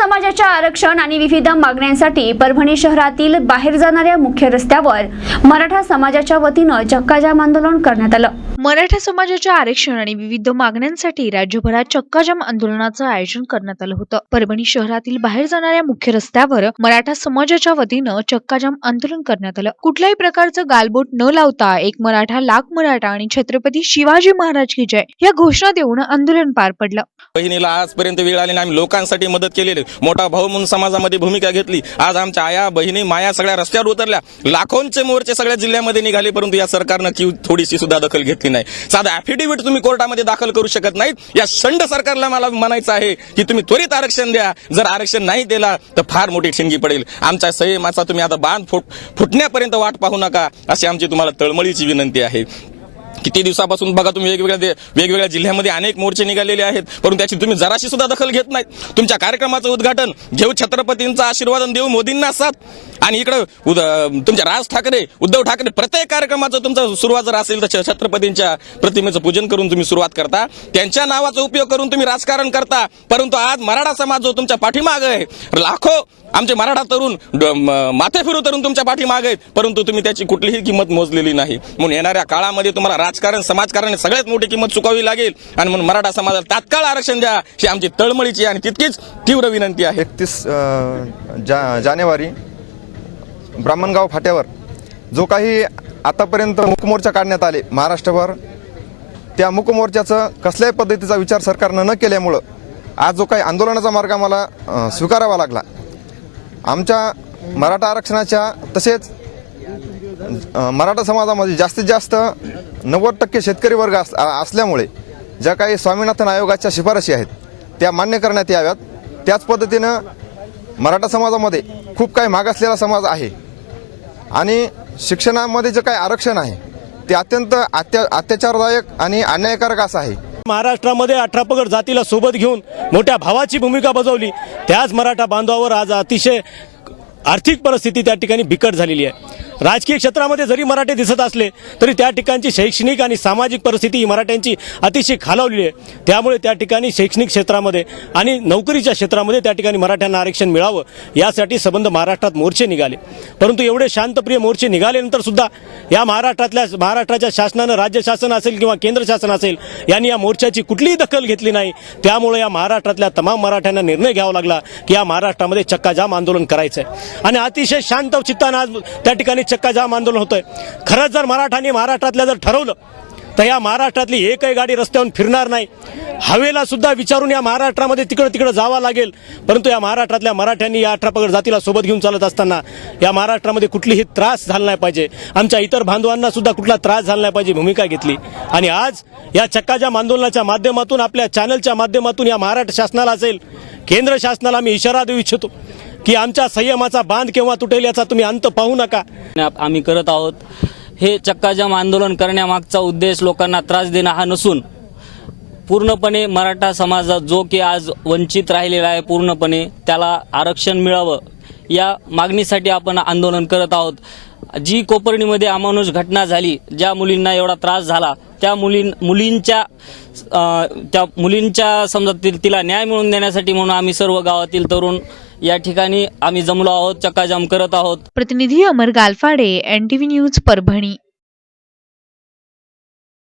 समाजाच्या आरक्षण आणि विविध मागण्यांसाठी परभणी शहरातील बाहेर जाणाऱ्या मुख्य रस्त्यावर मराठा समाजाच्या वतीनं चक्काजाम आंदोलन करण्यात आलं. मराठा समाजाच्या आरक्षण आणि विविध मागण्यांसाठी राज्यभरात चक्काजाम आंदोलनाचं आयोजन करण्यात आलं होतं. परभणी शहरातील बाहेर जाणाऱ्या मुख्य रस्त्यावर मराठा समाजाच्या वतीनं चक्काजाम आंदोलन करण्यात आलं. कुठल्याही प्रकारचं गालबोट न लावता एक मराठा लाख मराठा आणि छत्रपती शिवाजी महाराज की जय या घोषणा देऊन आंदोलन पार पडलं. बहिणीला आजपर्यंत वेळ आली नाही. आम्ही लोकांसाठी मदत केलेली. मोठा भाऊ म्हणून समाजामध्ये भूमिका घेतली. आज आमच्या आया बहिणी माया सगळ्या रस्त्यावर उतरल्या. लाखोंचे मोर्चे सगळ्या जिल्ह्यामध्ये निघाले परंतु या सरकारनं की थोडीशी सुद्धा दखल घेतली नाही. साधा ऍफिडेव्हिट तुम्ही कोर्टामध्ये दाखल करू शकत नाहीत. या संड सरकारला मला म्हणायचं आहे की तुम्ही त्वरित आरक्षण द्या. जर आरक्षण नाही दिला तर फार मोठी ठिणगी पडेल. आमच्या संयमाचा तुम्ही आता बांध फुट फुटण्यापर्यंत वाट पाहू नका अशी आमची तुम्हाला तळमळीची विनंती आहे. किती दिवसापासून बघा तुम्ही वेगवेगळ्या वेगवेगळ्या जिल्ह्यामध्ये अनेक मोर्चे निघालेले आहेत परंतु त्याची तुम्ही जराशी सुद्धा दखल घेत नाहीत. तुमच्या कार्यक्रमाचं उद्घाटन घेऊ छत्रपतींचा आशीर्वाद देऊ मोदींना साथ. आणि इकडं उद- तुमच्या राज ठाकरे उद्धव ठाकरे प्रत्येक कार्यक्रमाचं तुमचं सुरुवात जर असेल तर छत्रपतींच्या प्रतिमेचं पूजन करून तुम्ही सुरुवात करता. त्यांच्या नावाचा उपयोग करून तुम्ही राजकारण करता. परंतु आज मराठा समाज जो तुमच्या पाठीमाग आहे लाखो आमचे मराठा तरुण माथे फिरू तरुण तुमच्या पाठीमागे आहेत. परंतु तुम्ही त्याची कुठलीही किंमत मोजलेली नाही. म्हणून येणाऱ्या काळामध्ये तुम्हाला राजकारण समाजकारण सगळ्यात मोठी किंमत चुकावी लागेल. आणि म्हणून मराठा समाजाला तात्काळ आरक्षण द्या ही आमची तळमळीची आणि तितकीच तीव्र विनंती आहे. एकतीस जा जानेवारी ब्राह्मणगाव फाट्यावर जो काही आतापर्यंत मुकमोर्चा काढण्यात आले महाराष्ट्रभर त्या मुकमोर्चाचं कसल्याही पद्धतीचा विचार सरकारनं न केल्यामुळं आज जो काही आंदोलनाचा मार्ग आम्हाला स्वीकारावा लागला. आमच्या मराठा आरक्षणाच्या तसेच मराठा समाजामध्ये जास्तीत जास्त नव्वद टक्के शेतकरी वर्ग अस असल्यामुळे ज्या काही स्वामीनाथन आयोगाच्या शिफारशी आहेत त्या मान्य करण्यात याव्यात. त्याच पद्धतीनं मराठा समाजामध्ये खूप काही मागासलेला समाज आहे. आणि शिक्षणामध्ये जे काही आरक्षण आहे ते अत्यंत अत्या अत्याचारदायक आणि अन्यायकारक असं आहे. महाराष्ट्रामध्ये अठरा पगड जातीला सोबत घेऊन मोठ्या भावाची भूमिका बजावली. त्याच मराठा बांधवावर आज अतिशय आर्थिक परिस्थिती त्या ठिकाणी बिकट झालेली आहे. राजकीय क्षेत्रामध्ये जरी मराठे दिसत असले तरी त्या ठिकाणची शैक्षणिक आणि सामाजिक परिस्थिती ही मराठ्यांची अतिशय खालावलेली आहे. त्यामुळे त्या ठिकाणी शैक्षणिक क्षेत्रामध्ये आणि नोकरीच्या क्षेत्रामध्ये त्या ठिकाणी मराठ्यांना आरक्षण मिळावं यासाठी संबंध महाराष्ट्रात मोर्चे निघाले. परंतु एवढे शांतप्रिय मोर्चे निघाल्यानंतर सुद्धा या महाराष्ट्रातल्या महाराष्ट्राच्या शासनानं राज्य शासन असेल किंवा केंद्र शासन असेल यांनी या मोर्चाची कुठलीही दखल घेतली नाही. त्यामुळे या महाराष्ट्रातल्या तमाम मराठ्यांना निर्णय घ्यावा लागला की या महाराष्ट्रामध्ये चक्काजाम आंदोलन करायचं आहे आणि अतिशय शांत चित्तानं आज त्या ठिकाणी चक्काजाम आंदोलन होतंय. खरंच जर मराठांनी महाराष्ट्रातल्या जर ठरवलं तर या महाराष्ट्रातली एकही गाडी रस्त्यावरून फिरणार नाही. हवेला सुद्धा विचारून या महाराष्ट्रामध्ये तिकडं तिकडं जावं लागेल. परंतु या महाराष्ट्रातल्या मराठ्यांनी या अठरा पगड जातीला सोबत घेऊन चालत असताना या महाराष्ट्रामध्ये कुठलीही त्रास झाला नाही पाहिजे. आमच्या इतर बांधवांना सुद्धा कुठला त्रास झाला नाही पाहिजे भूमिका घेतली. आणि आज या चक्काजाम आंदोलनाच्या माध्यमातून आपल्या चॅनलच्या माध्यमातून या महाराष्ट्र शासनाला असेल केंद्र शासनाला मी इशारा देऊ इच्छितो. की आमच्या संयमाचा बांध केव्हा तुटेल याचा तुम्ही अंत पाहू नका. आम्ही करत आहोत. हे चक्काजाम आंदोलन करण्यामागचा उद्देश लोकांना त्रास देणं हा नसून पूर्णपणे मराठा समाजात जो की आज वंचित राहिलेला आहे पूर्णपणे त्याला आरक्षण मिळावं या मागणीसाठी आपण आंदोलन करत आहोत. जी कोपर्णीमध्ये अमानुष घटना झाली ज्या मुलींना एवढा त्रास झाला त्या मुलीं मुलींच्या त्या मुलींच्या समजा तिला न्याय मिळवून देण्यासाठी म्हणून आम्ही सर्व गावातील तरुण या ठिकाणी आम्ही जमलो आहोत चक्काजाम करत आहोत. प्रतिनिधी Amar Galphade NTV TV news Parbhani.